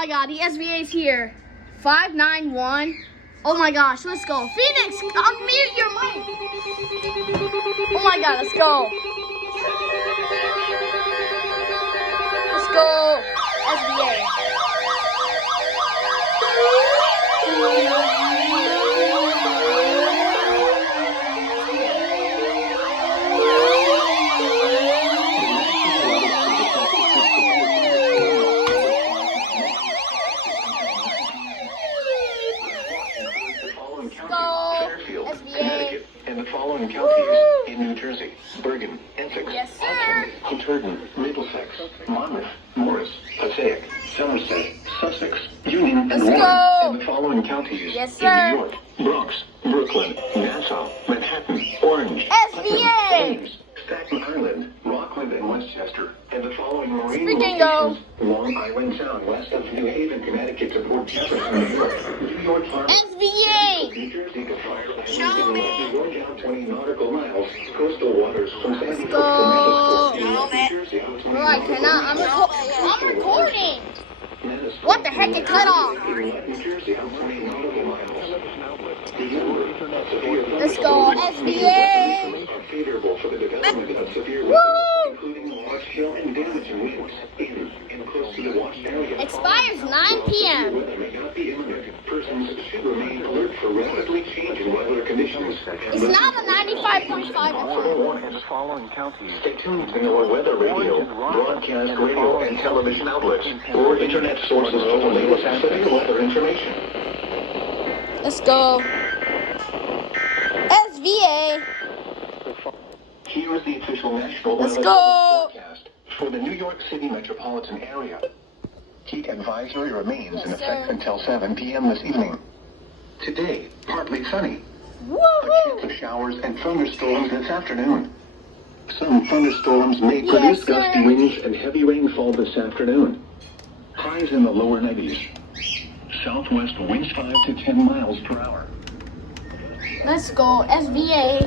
Oh my god, the SVA is here. 591. Oh my gosh, let's go. Phoenix, unmute your mic. Oh my god, let's go. Let's go, SVA. Connecticut, and the following counties in New Jersey: Bergen, Essex, Hudson, Hunterdon, Middlesex, Monmouth, Morris, Passaic, Somerset, Sussex, Union, and Warren, and the following counties in New York: Bronx, Brooklyn, Nassau, Manhattan, Orange, Putnam, Staten Island, Rockland, and Westchester, and the following marine locations: Long Island Sound, west of New Haven, Connecticut, to Port Jefferson, New York, New York Harbor, SVA. New Jersey to Show me. 20 nautical miles, coastal waters from San Diego to New Jersey. Bro, I cannot. I'm recording. What the heck? It cut off. Let's go, SVA. Favorable for the development of severe Woo! weather, including large hail and damaging winds in and close to the watched area. Expires 9 p.m. Weather may not be imminent. Persons should remain alert for rapidly changing weather conditions. It's not a 95.5 FM. In the following counties, stay tuned to our weather radio, broadcast radio, and television outlets, or internet sources for the latest severe weather information. Let's go. SVA. Here is the official national Let's weather go. forecast for the New York City metropolitan area. Heat advisory remains in effect until 7 p.m. this evening. Today, partly sunny. A chance of showers and thunderstorms this afternoon. Some thunderstorms may produce gusty winds and heavy rainfall this afternoon. Highs in the lower 90s. Southwest winds 5 to 10 miles per hour. Let's go, SVA.